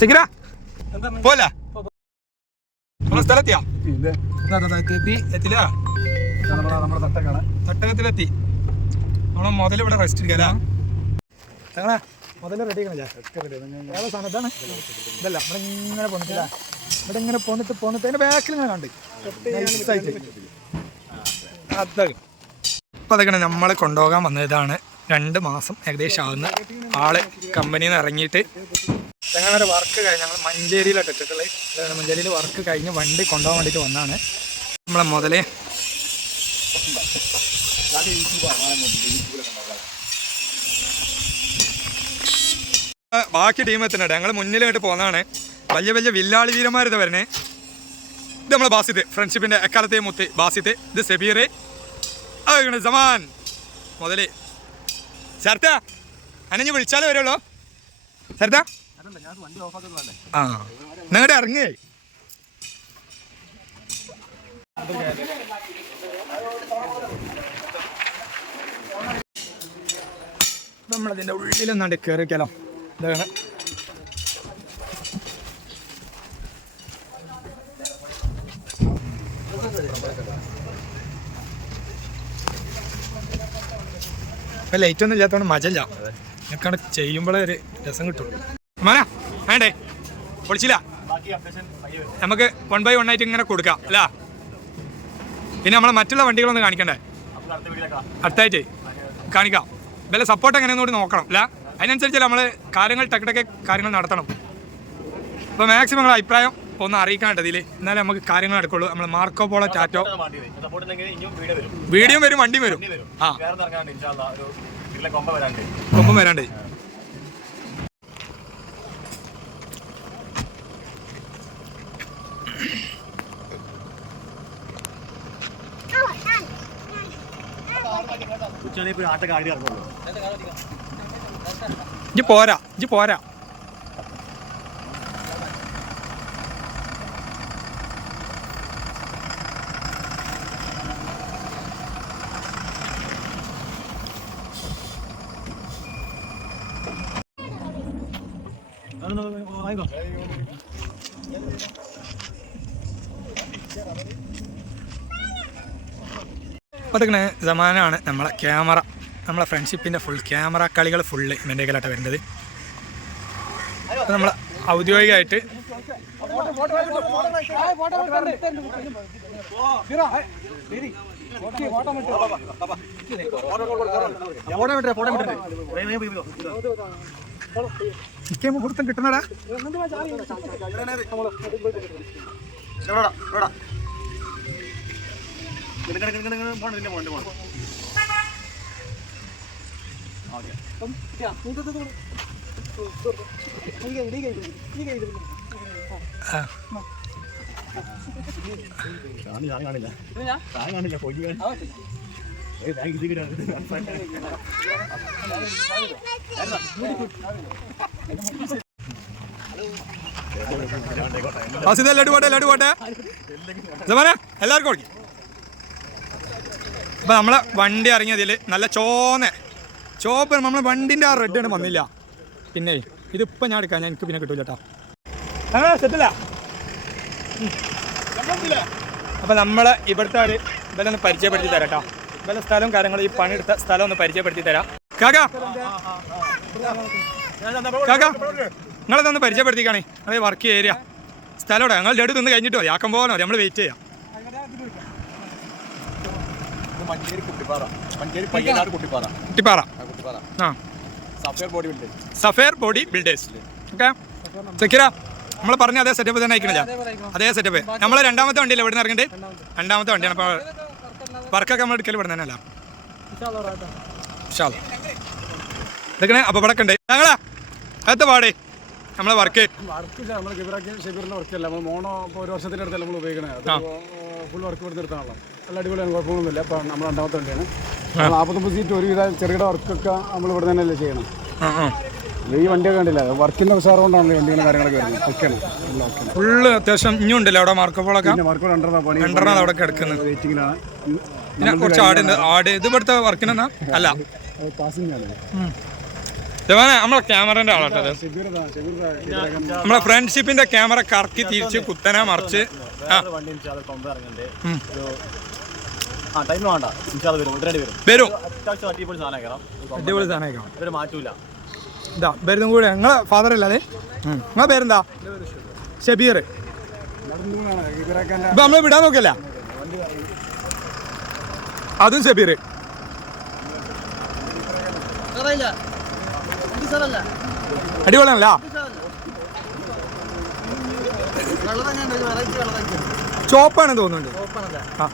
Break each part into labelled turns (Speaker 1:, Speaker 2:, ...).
Speaker 1: സിഗിര പോല നമ്മളെ സ്ഥലത്തിയാ എത്തില്ല തട്ടകത്തിലെത്തി നമ്മളെ മുതൽ ഇവിടെ റെസ്റ്റ് എടുക്കല ഞങ്ങളെ മുതൽ റെഡി ആക്കണില്ല ഏതാ സാധനം ഇതാണ് ഇതല്ല ഇവിടെ ഇങ്ങനെ പോന്നിട്ടില്ല ഇവിടെ ഇങ്ങനെ പോന്നിട്ട് പോന്നിട്ട് അതിന്റെ ബാക്കിൽ ഇങ്ങനെ കണ്ട്. Nice ആയിട്ട്. അതാണ് ഇപ്പം അതൊക്കെ നമ്മൾ കൊണ്ടുപോകാൻ വന്നതാണ്. രണ്ട് മാസം ഏകദേശം ആകുന്ന ആൾ കമ്പനിയിൽ നിന്ന് ഇറങ്ങിയിട്ട് ഞങ്ങളുടെ വർക്ക് കഴിഞ്ഞ് ഞങ്ങൾ മഞ്ചേരിയിലാണ് ഇട്ടിട്ടുള്ളത് മഞ്ചേരിയിൽ വർക്ക് കഴിഞ്ഞ് വണ്ടി കൊണ്ടുപോകാൻ വേണ്ടിയിട്ട് വന്നാണ് നമ്മളെ മുതലേ ബാക്കി ടീം എത്തുന്നുണ്ട്. ഞങ്ങൾ മുന്നിലായിട്ട് പോകുന്നതാണ് വലിയ വലിയ വില്ലാളി വീരന്മാരിത് വരണേ. ഇത് നമ്മളെ ബാസിത്ത് ഫ്രണ്ട്ഷിപ്പിന്റെ എക്കാലത്തെ മുത്തി ബാസിത്ത് ഇത് സെബീർ അതാണ് സമാൻ മുതലേ. ശരത്ത അനഞ്ഞ് വിളിച്ചാലേ വരുള്ളൂ. ശരത്ത. ആ. നിങ്ങളുടെ ഇറങ്ങേ. നമ്മളതിന്റെ ഉള്ളിലൊന്നാണ്ട് കയറിക്കാലോ ഇതാണ്. ഇപ്പം ലൈറ്റ് ഒന്നും ഇല്ലാത്തതുകൊണ്ട് മജല്ല. ഞങ്ങൾക്കാണ് ചെയ്യുമ്പോഴേ ഒരു രസം കിട്ടുള്ളൂ. മാനാ വേണ്ടേ. പൊളിച്ചില്ല. നമുക്ക് വൺ ബൈ വൺ ആയിട്ട് ഇങ്ങനെ കൊടുക്കാം അല്ല? പിന്നെ നമ്മളെ മറ്റുള്ള വണ്ടികളൊന്ന് കാണിക്കണ്ടേ? അടുത്തായിട്ട് കാണിക്കാം. വല്ല സപ്പോർട്ട് എങ്ങനെയെന്ന് കൂടി നോക്കണം അല്ല? അതിനനുസരിച്ച് നമ്മൾ കാര്യങ്ങൾ ടക്കടക്കെ കാര്യങ്ങൾ നടത്തണം. അപ്പോൾ മാക്സിമം നിങ്ങളുടെ അഭിപ്രായം ഒന്ന് അറിയിക്കാണ്ട് ഇതിൽ എന്നാലേ നമുക്ക് കാര്യങ്ങൾ നടക്കുള്ളൂ. നമ്മൾ മാർക്കോ പോളോ ടാറ്റോ വീഡിയോ വരും. വണ്ടിയും വരും. ആ. കൊമ്പ വരാണ്ട്.
Speaker 2: ആട്ടൊക്കെ ആടി ഇറങ്ങുള്ളൂ.
Speaker 1: ഇജ്ജ് പോരാ ഇജ്ജ് പോരാ. പതുക്കണ സമാനമാണ് നമ്മളെ ക്യാമറ. നമ്മളെ ഫ്രണ്ട്ഷിപ്പിന്റെ ഫുൾ ക്യാമറ കളികൾ ഫുള്ള് ഇവന്റെ കയ്യിലായിട്ട് വരുന്നത് അത് നമ്മൾ ഔദ്യോഗികമായിട്ട് എനിക്ക് ലഡു പോട്ടെ സമാന എല്ലാവർക്കും കൊടുക്കും അപ്പം നമ്മളെ വണ്ടി ഇറങ്ങിയതിൽ നല്ല ചോന്ന ചോപ്പ് നമ്മളെ വണ്ടിന്റെ ആ റെഡ് ആണ് വന്നില്ല. പിന്നെ ഇതിപ്പോൾ ഞാൻ എടുക്കാം എനിക്ക് പിന്നെ കിട്ടൂല കേട്ടോ അങ്ങനെ സെറ്റില്ല. അപ്പം നമ്മൾ ഇവിടുത്തെ ഒരു ഇവരെ ഒന്ന് പരിചയപ്പെടുത്തി തരാം കേട്ടോ ഇവരുടെ സ്ഥലവും കാര്യങ്ങളും ഈ പണിയെടുത്ത സ്ഥലം ഒന്ന് പരിചയപ്പെടുത്തി തരാം. കാക്കാ! കാക്കാ! നിങ്ങളതൊന്ന് പരിചയപ്പെടുത്തിക്കാണേ. അതേ വർക്ക് ഏരിയ സ്ഥലം ഇവിടെ ഞങ്ങൾ ലഡു തിന്ന് കഴിഞ്ഞിട്ട് മതി. ആക്കം പോകാനോ നമ്മൾ വെയിറ്റ് ചെയ്യാം.
Speaker 2: മഞ്ചേരി കുട്ടിപ്പാറ. മഞ്ചേരി പയ്യനാട് കുട്ടിപ്പാറ.
Speaker 1: കുട്ടിപ്പാറ.
Speaker 2: ആ കുട്ടിപ്പാറ.
Speaker 1: ആ.
Speaker 2: Sapphire body builders.
Speaker 1: Sapphire body builders. Okay? സെക്യൂര നമ്മൾ പറഞ്ഞ അതേ സെറ്റപ്പ് തന്നെ അയക്കണില്ല അതേ സെറ്റപ്പ് നമ്മൾ രണ്ടാമത്തെ വണ്ടിയല്ലേ ഇവിടെ നിന്ന് ഇറങ്ങണ്ടേ? രണ്ടാമത്തെ. വണ്ടിയാണ്. അപ്പോൾ വർക്കൊക്കെ നമ്മൾ എടുക്കൽ ഇവിടെ തന്നെയല്ല. ഇതൊക്കെ അപ്പോൾ ഇവിടെ ഉണ്ട് ഞങ്ങളാ അടുത്ത പാടേ. നമ്മളെ വർക്ക്
Speaker 2: വർക്ക് നമ്മൾ ഗിബറാക്കി ഷെബീറിന്റെ വർക്കല്ല നമ്മൾ മോണോ ഇപ്പോൾ ഒരു വർഷത്തിന്റെ അടുത്തല്ല നമ്മൾ ഉപയോഗിക്കണേ ഫുൾ വർക്ക് ഇവിടെ നിർത്താനുള്ള നല്ല അടിപൊളിയാണ് കുഴപ്പമൊന്നുമില്ല. ഇപ്പം നമ്മൾ രണ്ടാമത്തെ വണ്ടിയാണ്. നാൽപ്പത്തൊമ്പത് സീറ്റ് ഒരുവിധ ചെറുകിട വർക്കൊക്കെ നമ്മൾ ഇവിടെ തന്നെയല്ലേ ചെയ്യണം.
Speaker 1: ആ ആ.
Speaker 2: ഈ വണ്ടിയൊക്കെ കണ്ടില്ല? വർക്കിന്റെ ഉഷാർ കൊണ്ടാണ് വണ്ടികളും കാര്യങ്ങളൊക്കെ വരുന്നത്. ഓക്കെയാണ്
Speaker 1: ഫുള്ള് അത്യാവശ്യം ഇനിയുണ്ടല്ലോ അവിടെ മാർക്കപ്പോളൊക്കെ
Speaker 2: മാർക്കോ രണ്ടെണ്ണ പണി
Speaker 1: രണ്ടെണ്ണം അവിടെ കിടക്കുന്നത്.
Speaker 2: വെയിറ്റിംഗിലാണ്
Speaker 1: പിന്നെ കുറച്ച് ആട് ആട് ഇത് ഇവിടുത്തെ വർക്കിനെന്നാ അല്ല. ജവാനെ നമ്മളെ ക്യാമറന്റെ
Speaker 2: ആളാട്ടത്
Speaker 1: നമ്മളെ ഫ്രണ്ട്ഷിപ്പിന്റെ ക്യാമറ കറക്കി തിരിച്ച് കുത്തനെ മറിച്ച്. ആ
Speaker 3: ടൈം വേണ്ട. ഇൻഷാൽ വരും. വരും.
Speaker 1: വരും.
Speaker 3: അത്യാവശ്യം അടിപൊളി സാധനം കയറാം
Speaker 1: അടിപൊളി സാധനമായിക്കാം
Speaker 3: ഇവർ മാറ്റൂല.
Speaker 1: ഇതാ കൂടെ. നിങ്ങളെ ഫാദർ അല്ലാതെ നിങ്ങളെ പേരെന്താ? ഷബീർ. ഇപ്പൊ നമ്മൾ വിടാൻ നോക്കല്ല അതും ഷബീർ. അടിപൊളിയാണല്ല? ചോപ്പാണ് തോന്നുന്നുണ്ട്. ആ.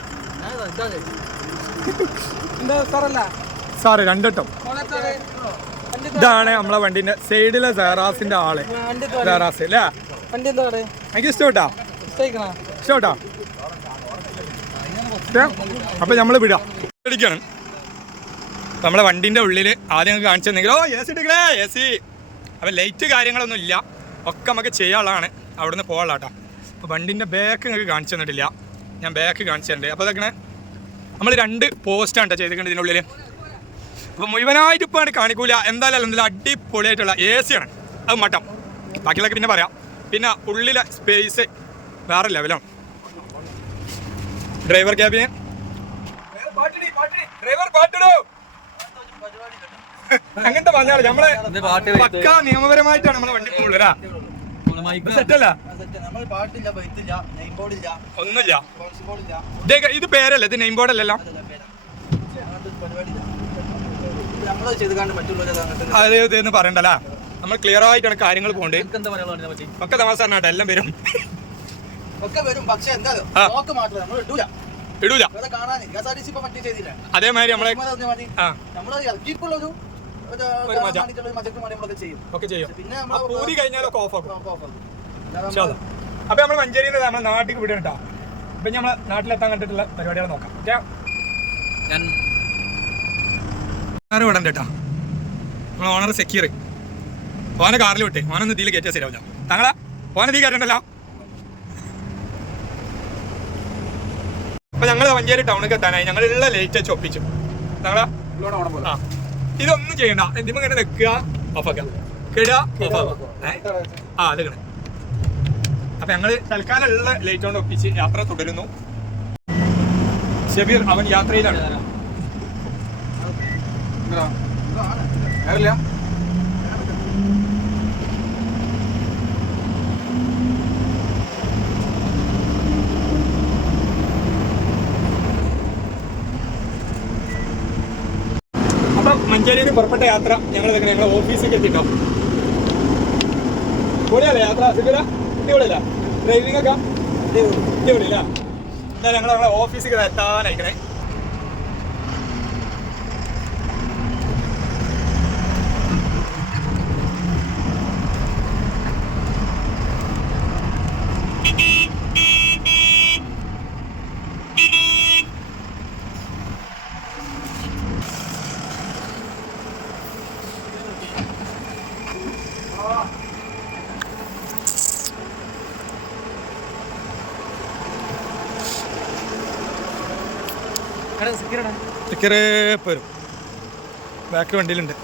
Speaker 1: സാറ് രണ്ടട്ടം. ഇതാണ് നമ്മളെ വണ്ടിന്റെ സൈഡിലെ സെറാസിന്റെ ആൾ. സെറാസ് അല്ലേ? എനിക്ക് ഇഷ്ടപ്പെട്ടാ ഇഷ്ടപ്പെട്ടാ അപ്പൊ നമ്മൾ വിടാം. അടിക്കാണ് നമ്മളെ വണ്ടിന്റെ ഉള്ളിൽ ആദ്യം കാണിച്ചു കാണിച്ചെന്നെങ്കിൽ ഓ എ സി എടുക്കണേ എ സി അപ്പം ലൈറ്റ് കാര്യങ്ങളൊന്നും ഇല്ല. ഒക്കെ നമുക്ക് ചെയ്യാനുള്ളതാണ്. അവിടുന്ന് പോകാനുള്ള കേട്ടോ അപ്പോൾ വണ്ടിന്റെ ബാക്ക് നിങ്ങൾക്ക് കാണിച്ചു തന്നിട്ടില്ല. ഞാൻ ബാക്ക് കാണിച്ചു തരണ്ടേ അപ്പോൾ അതൊക്കെ നമ്മൾ രണ്ട് പോസ്റ്റാണ് കേട്ടോ ചെയ്തിട്ടുണ്ട് ഇതിനുള്ളിൽ അപ്പോൾ മുഴുവനായിട്ട് ഇപ്പോൾ കാണിക്കൂല. എന്തായാലും എന്തെങ്കിലും അടിപൊളിയായിട്ടുള്ള എ സി ആണ്. അത് മട്ടം. ബാക്കിയുള്ളതൊക്കെ പിന്നെ പറയാം. പിന്നെ ഉള്ളിലെ സ്പേസ് വേറെ ലെവലാണ് ഡ്രൈവർ ക്യാബിന് അങ്ങനത്തെ പറഞ്ഞാൽ നമ്മളെ പക്കാ നിയമപരമായിട്ടാണ് നമ്മളെ വണ്ടി പോകുള്ളൂ ഒന്നുമില്ല. ഇത് പേരല്ലേ? ഇത് നെയിം
Speaker 4: അങ്ങനത്തെ അതെ
Speaker 1: അത് ഇതെന്ന് പറയണ്ടല്ല? നമ്മൾ ക്ലിയർ ആയിട്ടാണ് കാര്യങ്ങൾ പോകേണ്ടത്. ഒക്കെ തമാശ എല്ലാം വരും.
Speaker 4: ഇടൂല.
Speaker 1: അതേമാതിരി നമ്മളെ മജ.
Speaker 4: ചെയ്യും.
Speaker 1: ഒക്കെ ചെയ്യും.
Speaker 4: പിന്നെ
Speaker 1: ആ
Speaker 4: നമ്മൾ
Speaker 1: പൂതി കഴിഞ്ഞാലൊക്കെ ഓഫ് ആക്കും. അപ്പൊ നമ്മൾ മഞ്ചേരിയിൽ നിന്ന് നമ്മുടെ നാട്ടിൽ വിടും കേട്ടോ അപ്പൊ നമ്മൾ നാട്ടിലെത്താൻ കണ്ടിട്ടുള്ള പരിപാടികൾ നോക്കാം. ഞാൻ വിടണ്ട കേട്ടോ നമ്മൾ ഓണർ സെക്യൂർ ഓനെ കാറിൽ വിട്ടേ. ഓനൊന്ന് ഇതിൽ കയറ്റിയാൽ ശരിയാവില്ല. താങ്കളാ ഓനെ തീ കയറ്റണ്ടല്ലോ? അപ്പൊ ഞങ്ങൾ മഞ്ചേരി ടൗണിൽ എത്താനായി. ഞങ്ങൾ ഉള്ള ലേറ്റ് വെച്ച് ഒപ്പിച്ചു. താങ്കളാ? ആ. ഇതൊന്നും ചെയ്യണ്ട. എന്തിമ ഇങ്ങനെ നിൽക്കുക? ഓഫാക്കുക കിടുക ഓഫാക്കുക? ആ അത് കിട അപ്പൊ ഞങ്ങൾ തൽക്കാലമുള്ള ലൈറ്റ് ലേറ്റ് കൊണ്ട് ഒപ്പിച്ച് യാത്ര തുടരുന്നു. ഷബീർ അവൻ യാത്രയിലാണ്. മഞ്ചേരിയിൽ പുറപ്പെട്ട യാത്ര ഞങ്ങൾ ഇതൊക്കെ ഞങ്ങളെ ഓഫീസിലേക്ക് എത്തിട്ടോ പൊളിയല്ലേ യാത്ര? സുഖല അടിപൊളിയല്ല? ഡ്രൈവിംഗ് ഒക്കെ? അടിപൊളിയല്ല? എന്നാൽ ഞങ്ങൾ ഞങ്ങളെ ഓഫീസിൽ എത്താനായിക്കണേ. സ്റ്റിക്കർ പോരും. ബാക്ക് വണ്ടിയിലുണ്ട്.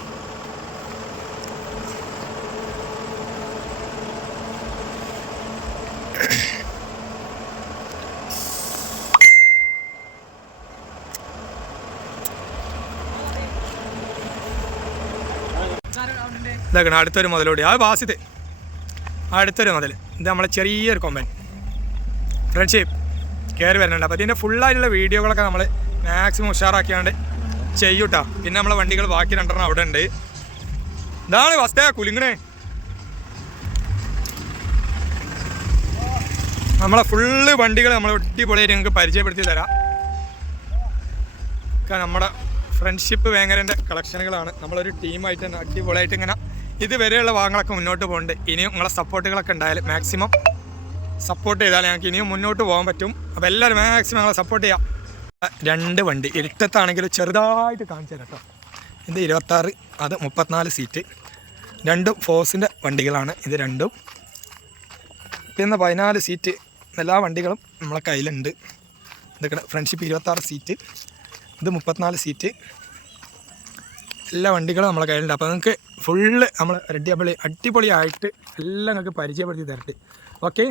Speaker 1: ഇതാക്കണം അടുത്തൊരു മുതലോടി. ആ ബാസിത് അടുത്തൊരു മുതൽ. ഇത് നമ്മളെ ചെറിയൊരു കൊമ്പൻ. ഫ്രണ്ട്ഷിപ്പ് കയറി വരുന്നുണ്ട് അപ്പോൾ ഇതിന്റെ ഫുള്ളായിട്ടുള്ള വീഡിയോകളൊക്കെ നമ്മൾ മാക്സിമം ഉഷാറാക്കിയാണ്ട് ചെയ്യൂട്ടാ പിന്നെ നമ്മളെ വണ്ടികൾ ബാക്കി രണ്ടെണ്ണം അവിടെ ഉണ്ട് ഇതാണ് വസ്തേ കുലുങ്ങണേ. നമ്മളെ ഫുള്ള് വണ്ടികൾ നമ്മൾ അടിപൊളിയായിട്ട് നിങ്ങൾക്ക് പരിചയപ്പെടുത്തി തരാം. നമ്മുടെ ഫ്രണ്ട്ഷിപ്പ് വേങ്ങരന്റെ കളക്ഷനുകളാണ് നമ്മളൊരു ടീമായിട്ട് തന്നെ അടിപൊളിയായിട്ട് ഇങ്ങനെ ഇതുവരെയുള്ള ഭാഗങ്ങളൊക്കെ മുന്നോട്ട് പോകുന്നുണ്ട് ഇനിയും നിങ്ങളെ സപ്പോർട്ടുകളൊക്കെ ഉണ്ടായാലും മാക്സിമം സപ്പോർട്ട് ചെയ്താൽ ഞങ്ങൾക്ക് ഇനിയും മുന്നോട്ട് പോകാൻ പറ്റും. അപ്പോൾ എല്ലാവരും മാക്സിമം ഞങ്ങളെ സപ്പോർട്ട് ചെയ്യാം. രണ്ട് വണ്ടി ഇരുട്ടത്താണെങ്കിലും ചെറുതായിട്ട് കാണിച്ചു തരാം കേട്ടോ. ഇത് ഇരുപത്താറ് അത് മുപ്പത്തിനാല് സീറ്റ് രണ്ടും ഫോഴ്സിന്റെ വണ്ടികളാണ് ഇത് രണ്ടും. പിന്നെ പതിനാല് സീറ്റ് എല്ലാ വണ്ടികളും നമ്മളെ കയ്യിലുണ്ട്. ഇതൊക്കെ ഫ്രണ്ട്ഷിപ്പ് ഇരുപത്താറ് സീറ്റ് ഇത് മുപ്പത്തിനാല് സീറ്റ് എല്ലാ വണ്ടികളും നമ്മളെ കയ്യിലുണ്ട്. അപ്പോൾ നിങ്ങൾക്ക് ഫുള്ള് നമ്മൾ റെഡി അടിപൊളി അടിപൊളിയായിട്ട് എല്ലാം നിങ്ങൾക്ക് പരിചയപ്പെടുത്തി തരട്ടെ. ഓക്കെ